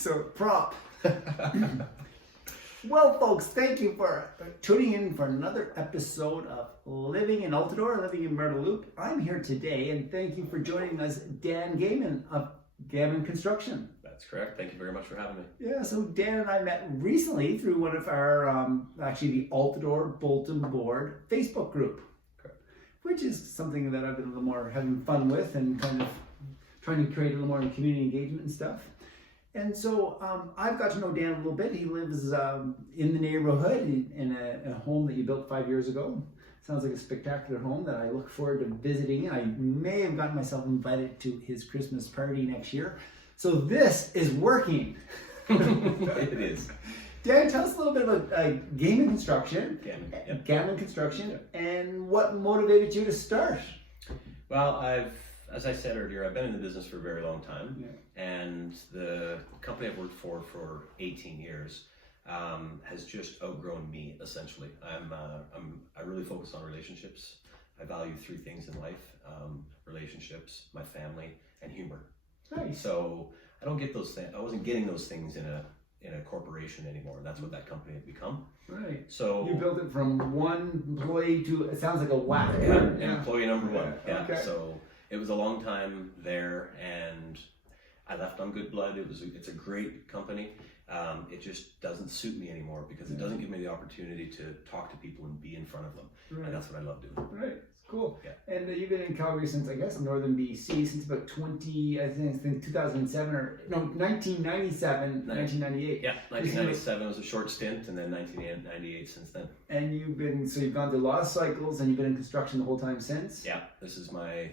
So, prop. Well, folks, thank you for tuning in for another episode of Living in Altadore, Living in Marda. I'm here today, and thank you for joining us, Dan Gammond of Gammond Construction. That's correct. Thank you very much for having me. Yeah, so Dan and I met recently through one of our, actually the Altadore Bulletin Board Facebook group, Correct. which is something that I've been a little more having fun with and kind of trying to create a little more community engagement and stuff. And so I've got to know Dan a little bit. He lives in the neighborhood in a home that you built 5 years ago. Sounds like a spectacular home that I look forward to visiting. I may have gotten myself invited to his Christmas party next year. So this is working. It is. Dan, tell us a little bit about Gammond Construction. Gammond, yep. Gammond Construction, Yep. and what motivated you to start? Well, as I said earlier, I've been in the business for a very long time, and the company I've worked for 18 years has just outgrown me. Essentially, I really focus on relationships. I value three things in life: relationships, my family, and humor. Nice. So I don't get those things. I wasn't getting those things in a corporation anymore, and that's what that company had become. Right. So you built it from one employee to, it sounds like a whack. Employee number one. Yeah. Okay. So it was a long time there, and I left on good blood. It's a great company. It just doesn't suit me anymore because it doesn't give me the opportunity to talk to people and be in front of them, and that's what I love doing. Right. Cool. Yeah. And you've been in Calgary since, I guess, northern BC since about 2007 or no, 1997, 1998. Yeah, 1997 was a short stint, and then 1998 since then. And you've gone through a lot of cycles, and you've been in construction the whole time since. Yeah, this is my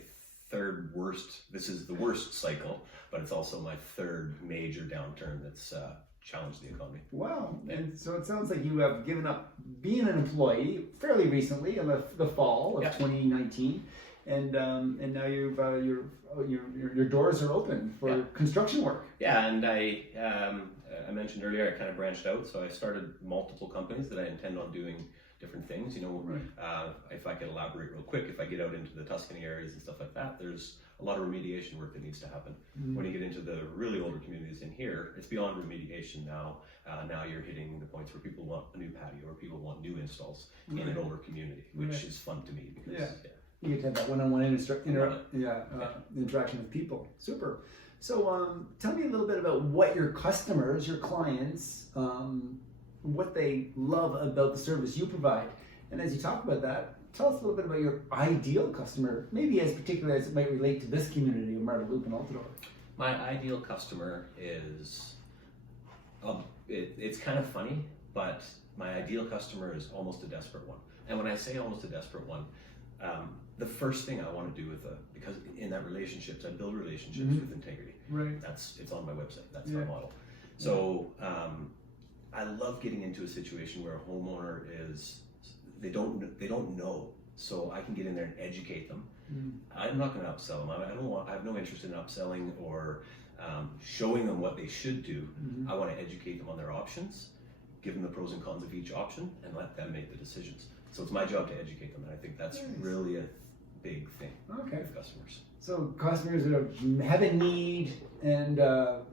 third worst. This is the worst cycle, but it's also my third major downturn that's challenged the economy. Wow. And so it sounds like you have given up being an employee fairly recently in the fall of 2019, and now your doors are open for construction work. Yeah, and I mentioned earlier I kind of branched out, so I started multiple companies that I intend on doing different things. You know, if I could elaborate real quick, if I get out into the Tuscany areas and stuff like that, there's a lot of remediation work that needs to happen. When you get into the really older communities in here, it's beyond remediation now. Now you're hitting the points where people want a new patio or people want new installs in an older community, which is fun to me because you get to have that one-on-one interaction with people. Super. So tell me a little bit about what your customers, your clients, what they love about the service you provide. And as you talk about that, tell us a little bit about your ideal customer, maybe as particular as it might relate to this community of Marda and Altadore. My ideal customer is, it's kind of funny, but my ideal customer is almost a desperate one. And when I say almost a desperate one, the first thing I want to do because in that relationships, I build relationships with integrity. Right. It's on my website. That's my model. So I love getting into a situation where a homeowner they don't know, so I can get in there and educate them. I'm not going to upsell them. I have no interest in upselling or showing them what they should do. I want to educate them on their options, give them the pros and cons of each option, and let them make the decisions. So it's my job to educate them, and I think that's really a big thing with customers. So customers that have a need and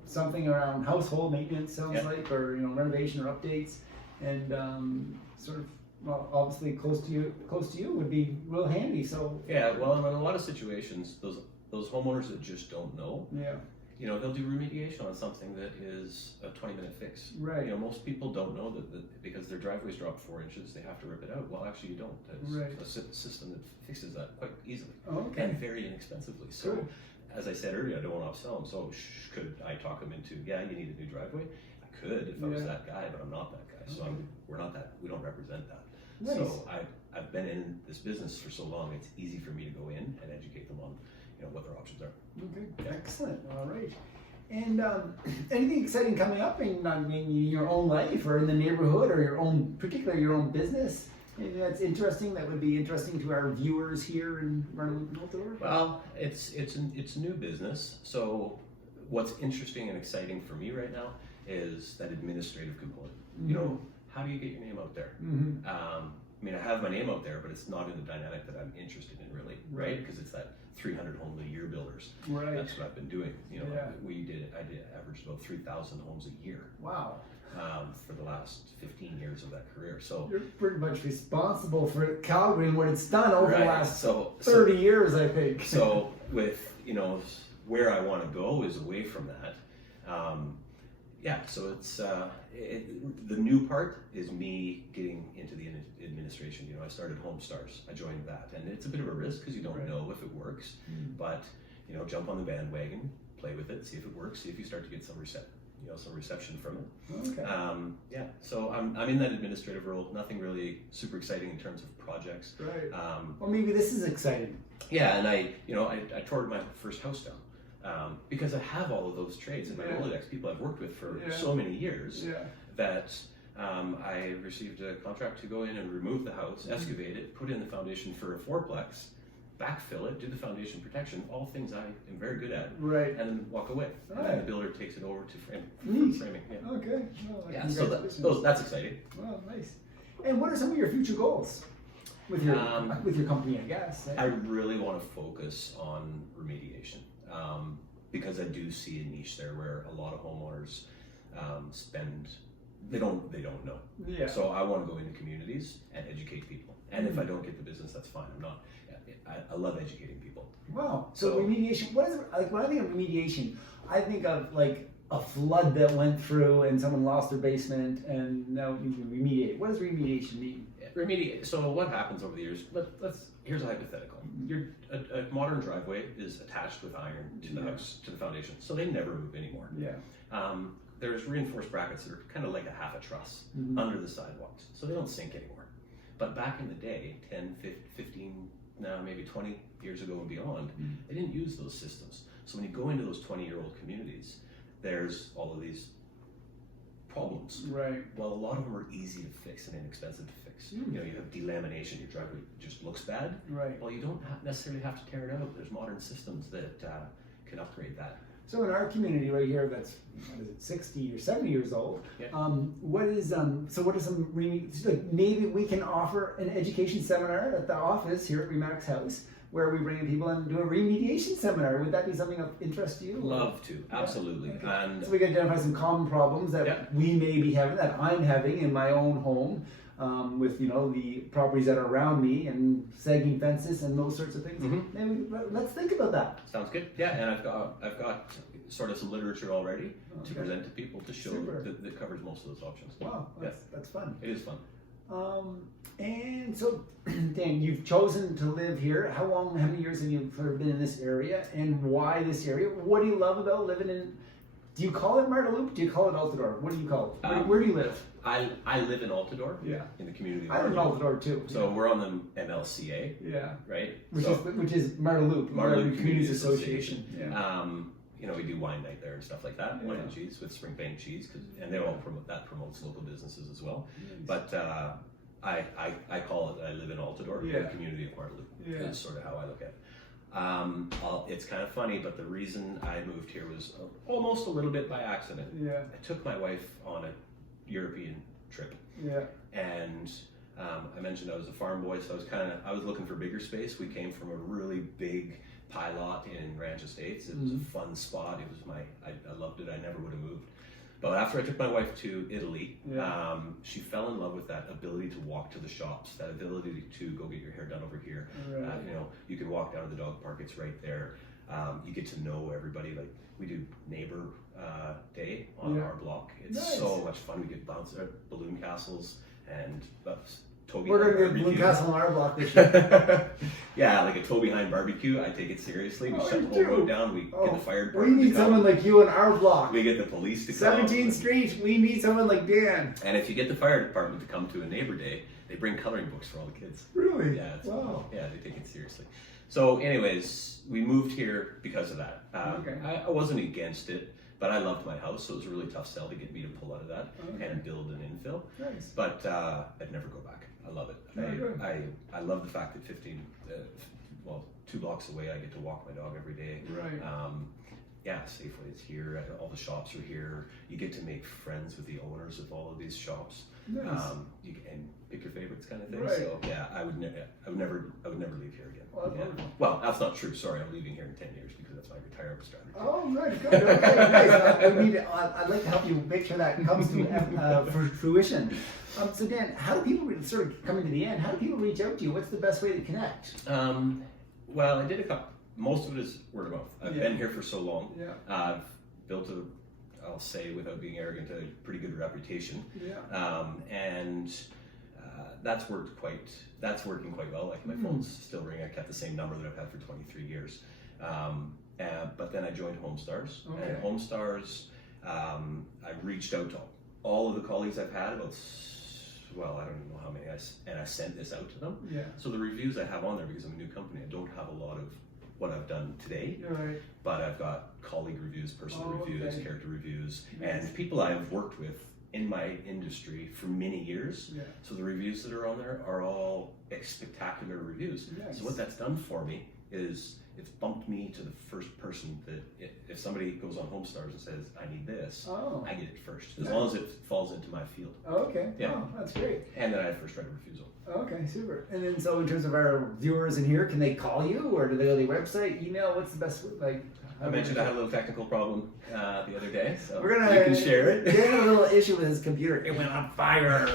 something around household maintenance, sounds like, or renovation or updates, and sort of, well, obviously close to you would be real handy. So well, in a lot of situations, those homeowners that just don't know, they'll do remediation on something that is a 20-minute fix. Right. Most people don't know that because their driveway's dropped 4 inches, they have to rip it out. Well, actually, you don't. There's a system that fixes that quite easily and very inexpensively. So, as I said earlier, I don't want to upsell them. So, could I talk them into, you need a new driveway? I could if I was that guy, but I'm not that guy. So we're not that. We don't represent that. Nice. So I've been in this business for so long. It's easy for me to go in and educate them on what their options are. Okay, excellent. All right. And anything exciting coming up in your own life or in the neighborhood or particularly your own business? Anything that's interesting that would be interesting to our viewers here in Marda and Altadore? Well, it's new business. So what's interesting and exciting for me right now is that administrative component. How do you get your name out there? I mean, I have my name out there, but it's not in the dynamic that I'm interested in, really, right? Because it's that 300 homes a year builders. Right. That's what I've been doing. You know, Yeah. I did average about 3,000 homes a year. Wow. For the last 15 years of that career. So You're pretty much responsible for Calgary and what it's done over the right. last so 30 years, I think. So with, you know, where I want to go is away from that. Yeah, so it's the new part is me getting into the administration. You know, I started Homestars. I joined that, and it's a bit of a risk because you don't Right. know if it works. But you know, jump on the bandwagon, play with it, see if it works, see if you start to get some reception from it. Okay. Yeah, so I'm in that administrative role. Nothing really super exciting in terms of projects. Right. Well, maybe this is exciting. Yeah, and I tore my first house down. Because I have all of those trades in my Rolodex, people I've worked with for so many years, that I received a contract to go in and remove the house, excavate it, put in the foundation for a fourplex, backfill it, do the foundation protection, all things I am very good at, Right. and then walk away. Right. And then the builder takes it over to Neat. framing. Yeah, Okay. Well, yeah, so that's exciting. Well, nice. And what are some of your future goals with your company, I guess? I really want to focus on remediation. Because I do see a niche there where a lot of homeowners they don't know. Yeah. So I want to go into communities and educate people. And if I don't get the business, that's fine. I love educating people. Wow. So remediation. What is like when I think of remediation? I think of like a flood that went through and someone lost their basement and now we can remediate. What does remediation mean? Remediate. So what happens over the years? Here's a hypothetical. A modern driveway is attached with iron to the house, to the foundation, so they never move anymore. Yeah. There's reinforced brackets that are kind of like a half a truss under the sidewalks, so they don't sink anymore. But back in the day, 10, 15, now maybe 20 years ago and beyond, they didn't use those systems. So when you go into those 20-year-old communities, there's all of these problems. Right. Well, a lot of them are easy to fix and inexpensive to fix. You know, you have delamination, your driveway just looks bad. Right. Well, you don't necessarily have to tear it out. There's modern systems that can upgrade that. So in our community right here, that's what is it, 60 or 70 years old. Yeah. What is what are some like maybe we can offer an education seminar at the office here at Remax House where we bring in people and do a remediation seminar. Would that be something of interest to you? Love to, absolutely. Okay. And so we can identify some common problems that we may be having, that I'm having in my own home, with the properties that are around me and sagging fences and those sorts of things. Maybe let's think about that. Sounds good. Yeah, and I've got sort of some literature already to present to people to show that covers most of those options. Wow, that's fun. It is fun. And so, Dan, you've chosen to live here. How many years have you been in this area, and why this area? What do you love about living in? Do you call it Marda Loop? Do you call it Altadore? What do you call it? Where do you live? I live in Altadore. Yeah. In the community. I live in Altadore too. So we're on the MLCA. Yeah. Right. Which is Marda Loop. Marda Loop Communities Association. Yeah. We do wine night there and stuff like that. Wine and cheese with Springbank cheese, and they all promotes local businesses as well. Nice. But I call it I live in Altadore, the community of Marda Loop. Yeah. That's sort of how I look at it. It's kind of funny, but the reason I moved here was almost a little bit by accident. Yeah. I took my wife on a European trip. Yeah. And I mentioned I was a farm boy, so I was looking for bigger space. We came from a really big pie lot in Ranch Estates. It was a fun spot. It was I loved it. I never would have moved. But after I took my wife to Italy, she fell in love with that ability to walk to the shops, that ability to go get your hair done over here. Right. You can walk down to the dog park, it's right there. You get to know everybody. Like we do neighbor day on our block. It's so much fun. We get bounce balloon castles and Toby. We're going to get balloon castle on our block this year. Yeah, like a toe behind barbecue. I take it seriously. We shut the whole road down. We get the fire department. We need someone like you in our block. We get the police to come. 17th Street. We need someone like Dan. And if you get the fire department to come to a neighbor day, they bring coloring books for all the kids. Really? Yeah. Yeah, they take it seriously. So, anyways, we moved here because of that. I wasn't against it, but I loved my house, so it was a really tough sell to get me to pull out of that and build an infill. Nice. But I'd never go back. I love it. I love the fact that 2 blocks away I get to walk my dog every day. Right. yeah, Safeway is here. All the shops are here. You get to make friends with the owners of all of these shops. Nice. You can pick your favorites, kind of thing. Right. So yeah, I would never leave here again. Well, that's Yeah. wonderful. Well, that's not true. Sorry, I'm leaving here in 10 years because that's my retirement strategy. Oh, good. Okay, nice. I'd like to help you make sure that comes to fruition. So Dan, how do people, sort of coming to the end, how do people reach out to you? What's the best way to connect? Well, I did a couple. Most of it is word of mouth. I've Yeah. been here for so long. Yeah. I've built I'll say without being arrogant, a pretty good reputation. Yeah. And that's working quite well. Like my phone's still ringing. I kept the same number that I've had for 23 years. But then I joined HomeStars. Okay. And HomeStars, I reached out to all of the colleagues I've had about, well, I don't even know how many, and I sent this out to them. Yeah. So the reviews I have on there, because I'm a new company, I don't have a lot of what I've done today, You're right. but I've got colleague reviews, personal reviews, okay. character reviews, Nice. and people I've worked with in my industry for many years. Yeah. So the reviews that are on there are all spectacular reviews. Nice. So what that's done for me is it's bumped me to the first person that if somebody goes on HomeStars and says, I need this, Oh. I get it first, as Yeah. long as it falls into my field. Okay. Yeah. Oh, that's great. And then I have first right of refusal. Okay, super. And then, so in terms of our viewers in here, can they call you, or do they go to your website, email? What's the best? Like, I mentioned I had a little technical problem the other day, so we're gonna. you can share it. Dan had a little issue with his computer. It went on fire.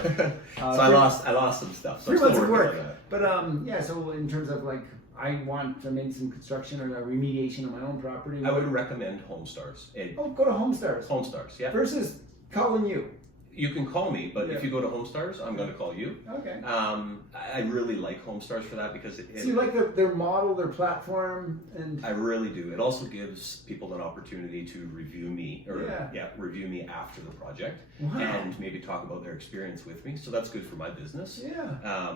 So I lost some stuff. So I'm 3 still months of working work. on that. But yeah. So in terms of like, I want to make some construction or a remediation of my own property. I would recommend HomeStars. Oh, go to HomeStars. HomeSars, yeah. Versus calling you. You can call me, but Yeah. if you go to HomeStars, I'm going to call you. Okay. I really like HomeStars for that because So you like their model, their platform, and I really do. It also gives people an opportunity to review me, or Yeah. review me after the project, Wow. and maybe talk about their experience with me. So that's good for my business. yeah.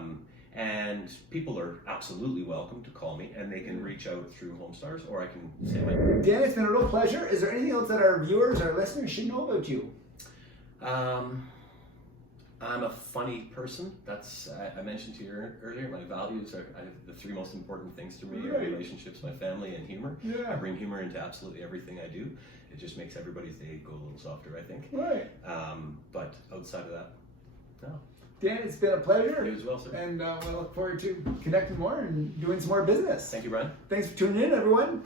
And people are absolutely welcome to call me, and they can reach out through HomeStars, or I can say my. Dan, it's been a real pleasure. Is there anything else that our viewers, our listeners should know about you? I'm a funny person. That's I mentioned to you earlier. My values are the 3 most important things to me: are Right. relationships, my family, and humor. Yeah. I bring humor into absolutely everything I do. It just makes everybody's day go a little softer, I think. Right. But outside of that, no. Dan, it's been a pleasure. You as well, sir. And we look forward to connecting more and doing some more business. Thank you, Bryon. Thanks for tuning in, everyone.